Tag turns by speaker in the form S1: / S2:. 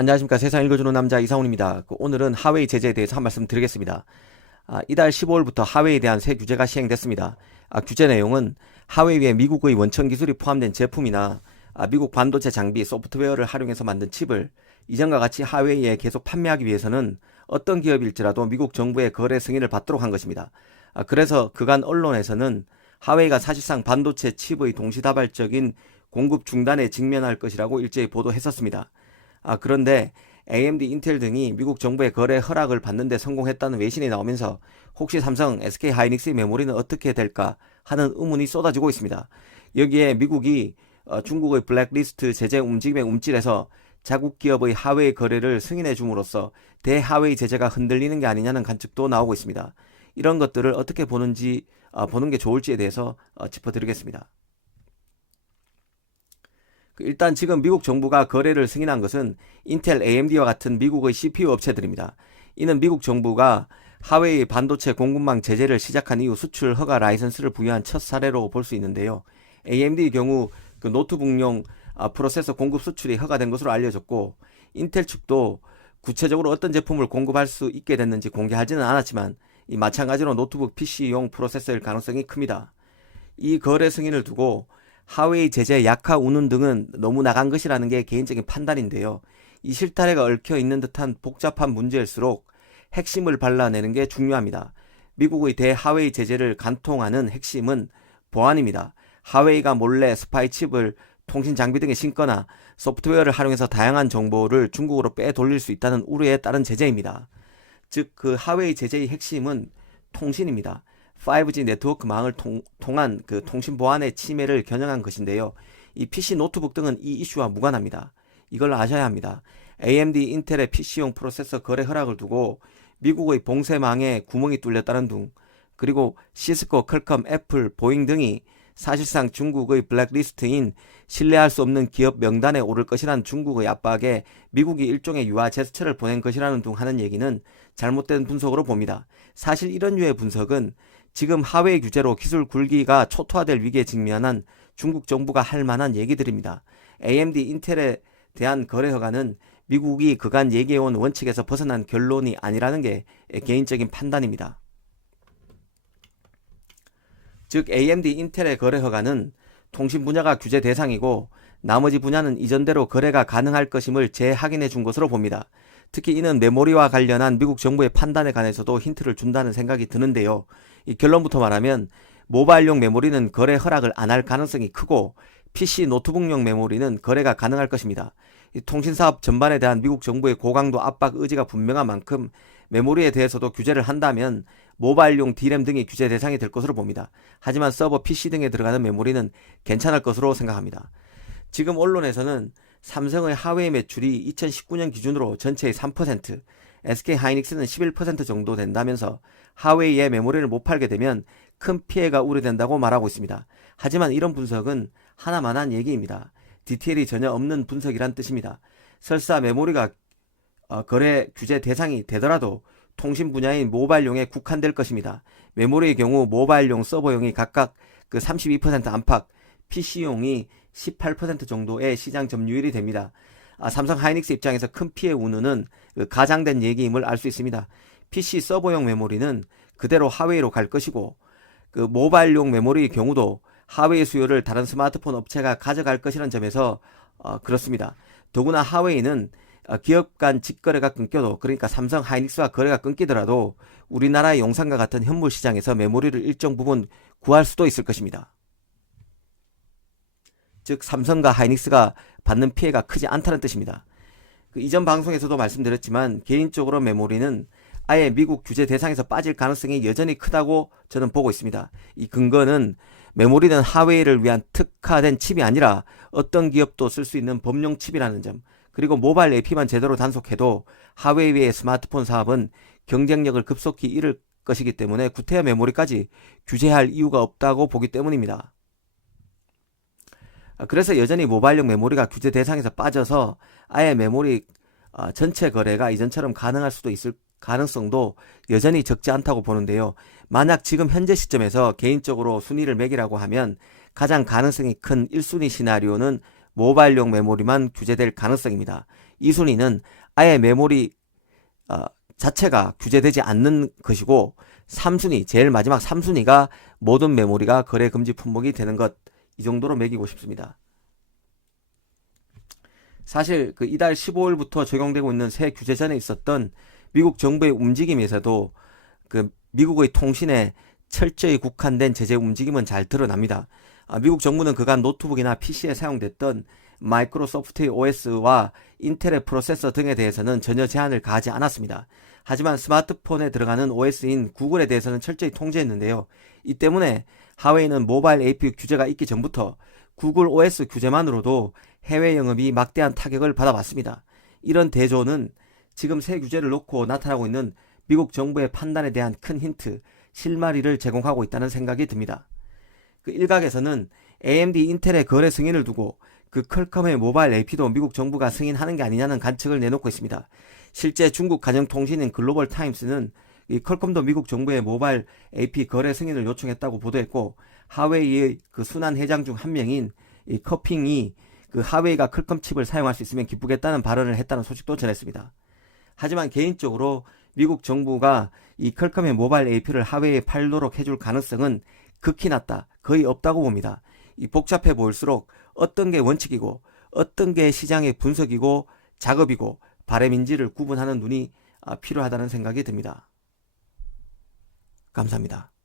S1: 안녕하십니까 세상 읽어주는 남자 이상훈입니다. 그 오늘은 하웨이 제재에 대해서 한 말씀 드리겠습니다. 아, 이달 15일부터 하웨이에 대한 새 규제가 시행됐습니다. 아, 규제 내용은 하웨이에 미국의 원천 기술이 포함된 제품이나 아, 미국 반도체 장비 소프트웨어를 활용해서 만든 칩을 이전과 같이 하웨이에 계속 판매하기 위해서는 어떤 기업일지라도 미국 정부의 거래 승인을 받도록 한 것입니다. 아, 그래서 그간 언론에서는 하웨이가 사실상 반도체 칩의 동시다발적인 공급 중단에 직면할 것이라고 일제히 보도했었습니다. 아, 그런데 AMD, 인텔 등이 미국 정부의 거래 허락을 받는데 성공했다는 외신이 나오면서 혹시 삼성, SK 하이닉스의 메모리는 어떻게 될까 하는 의문이 쏟아지고 있습니다. 여기에 미국이 어, 중국의 블랙리스트 제재 움직임에 움찔해서 자국 기업의 하웨이 거래를 승인해 줌으로써 대하웨이 제재가 흔들리는 게 아니냐는 관측도 나오고 있습니다. 이런 것들을 어떻게 보는지 어, 보는 게 좋을지에 대해서 어, 짚어드리겠습니다. 그 일단 지금 미국 정부가 거래를 승인한 것은 인텔, AMD와 같은 미국의 CPU 업체들입니다. 이는 미국 정부가 하웨이 반도체 공급망 제재를 시작한 이후 수출 허가 라이선스를 부여한 첫 사례로 볼 수 있는데요. AMD의 경우 그 노트북용 아, 프로세서 공급 수출이 허가된 것으로 알려졌고 인텔 측도 구체적으로 어떤 제품을 공급할 수 있게 됐는지 공개하지는 않았지만 이 마찬가지로 노트북 PC용 프로세서일 가능성이 큽니다. 이 거래 승인을 두고 하웨이 제재 약화 운운 등은 너무 나간 것이라는 게 개인적인 판단인데요. 이 실타래가 얽혀 있는 듯한 복잡한 문제일수록 핵심을 발라내는 게 중요합니다. 미국의 대하웨이 제재를 간통하는 핵심은 보안입니다. 하웨이가 몰래 스파이 칩을 통신 장비 등에 심거나 소프트웨어를 활용해서 다양한 정보를 중국으로 빼돌릴 수 있다는 우려에 따른 제재입니다. 즉, 그 하웨이 제재의 핵심은 통신입니다. 5G 네트워크망을 통, 통한 그 통신 보안의 침해를 겨냥한 것인데요. 이 PC 노트북 등은 이 이슈와 무관합니다. 이걸 아셔야 합니다. AMD, 인텔의 PC용 프로세서 거래 허락을 두고 미국의 봉쇄망에 구멍이 뚫렸다는 둥, 그리고 시스코, 컬컴, 애플, 보잉 등이 사실상 중국의 블랙리스트인 신뢰할 수 없는 기업 명단에 오를 것이라는 중국의 압박에 미국이 일종의 유화 제스처를 보낸 것이라는 둥 하는 얘기는 잘못된 분석으로 봅니다. 사실 이런 류의 분석은 지금 하웨이 규제로 기술 굴기가 초토화될 위기에 직면한 중국 정부가 할 만한 얘기들입니다. AMD, 인텔에 대한 거래 허가는 미국이 그간 얘기해온 원칙에서 벗어난 결론이 아니라는 게 개인적인 판단입니다. 즉 AMD, 인텔의 거래 허가는 통신 분야가 규제 대상이고 나머지 분야는 이전대로 거래가 가능할 것임을 재확인해 준 것으로 봅니다. 특히 이는 메모리와 관련한 미국 정부의 판단에 관해서도 힌트를 준다는 생각이 드는데요. 이 결론부터 말하면 모바일용 메모리는 거래 허락을 안 할 가능성이 크고 PC 노트북용 메모리는 거래가 가능할 것입니다. 통신사업 전반에 대한 미국 정부의 고강도 압박 의지가 분명한 만큼 메모리에 대해서도 규제를 한다면 모바일용 D램 등이 규제 대상이 될 것으로 봅니다. 하지만 서버 PC 등에 들어가는 메모리는 괜찮을 것으로 생각합니다. 지금 언론에서는 삼성의 하웨이 매출이 2019년 기준으로 전체의 3%, SK 하이닉스는 11% 정도 된다면서 하웨이의 메모리를 못 팔게 되면 큰 피해가 우려된다고 말하고 있습니다. 하지만 이런 분석은 하나만한 얘기입니다. 디테일이 전혀 없는 분석이란 뜻입니다. 설사 메모리가 어, 거래 규제 대상이 되더라도 통신 분야인 모바일용에 국한될 것입니다. 메모리의 경우 모바일용 서버용이 각각 그 32% 안팎, PC용이 18% 정도의 시장 점유율이 됩니다. 아, 삼성 하이닉스 입장에서 큰 피해 우느는 그 가장된 얘기임을 알 수 있습니다. PC 서버용 메모리는 그대로 하웨이로 갈 것이고 그 모바일용 메모리의 경우도 하웨이 수요를 다른 스마트폰 업체가 가져갈 것이라는 점에서 어, 그렇습니다. 더구나 하웨이는 어, 기업 간 직거래가 끊겨도 그러니까 삼성 하이닉스와 거래가 끊기더라도 우리나라의 용산과 같은 현물 시장에서 메모리를 일정 부분 구할 수도 있을 것입니다. 즉 삼성과 하이닉스가 받는 피해가 크지 않다는 뜻입니다. 그 이전 방송에서도 말씀드렸지만 개인적으로 메모리는 아예 미국 규제 대상에서 빠질 가능성이 여전히 크다고 저는 보고 있습니다. 이 근거는 메모리는 하웨이를 위한 특화된 칩이 아니라 어떤 기업도 쓸 수 있는 범용 칩이라는 점, 그리고 모바일 AP만 제대로 단속해도 하웨이의 스마트폰 사업은 경쟁력을 급속히 잃을 것이기 때문에 구태여 메모리까지 규제할 이유가 없다고 보기 때문입니다. 아, 그래서 여전히 모바일용 메모리가 규제 대상에서 빠져서 아예 메모리 아, 전체 거래가 이전처럼 가능할 수도 있을 가능성도 여전히 적지 않다고 보는데요. 만약 지금 현재 시점에서 개인적으로 순위를 매기라고 하면 가장 가능성이 큰 1순위 시나리오는 모바일용 메모리만 규제될 가능성입니다. 2순위는 아예 메모리 어, 자체가 규제되지 않는 것이고 3순위 제일 마지막 3순위가 모든 메모리가 거래 금지 품목이 되는 것 이 정도로 매기고 싶습니다. 사실 그 이달 15일부터 적용되고 있는 새 규제 전에 있었던 미국 정부의 움직임에서도 그 미국의 통신에 철저히 국한된 제재 움직임은 잘 드러납니다. 아, 미국 정부는 그간 노트북이나 PC에 사용됐던 마이크로소프트의 OS와 인텔의 프로세서 등에 대해서는 전혀 제한을 가하지 않았습니다. 하지만 스마트폰에 들어가는 OS인 구글에 대해서는 철저히 통제했는데요. 이 때문에 하웨이는 모바일 APU 규제가 있기 전부터 구글 OS 규제만으로도 해외 영업이 막대한 타격을 받아왔습니다. 이런 대조는 지금 새 규제를 놓고 나타나고 있는 미국 정부의 판단에 대한 큰 힌트, 실마리를 제공하고 있다는 생각이 듭니다. 그 일각에서는 AMD, 인텔의 거래 승인을 두고 그 퀄컴의 모바일 AP도 미국 정부가 승인하는 게 아니냐는 관측을 내놓고 있습니다. 실제 중국 가정통신인 글로벌 타임스는 이 퀄컴도 미국 정부의 모바일 AP 거래 승인을 요청했다고 보도했고 하웨이의 그 순환 회장 중 한 명인 이 커핑이 그 하웨이가 퀄컴 칩을 사용할 수 있으면 기쁘겠다는 발언을 했다는 소식도 전했습니다. 하지만 개인적으로 미국 정부가 이 퀄컴의 모바일 AP를 하웨이에 팔도록 해줄 가능성은 극히 낮다. 거의 없다고 봅니다. 이 복잡해 보일수록 어떤 게 원칙이고 어떤 게 시장의 분석이고 작업이고 바램인지를 구분하는 눈이 아, 필요하다는 생각이 듭니다. 감사합니다.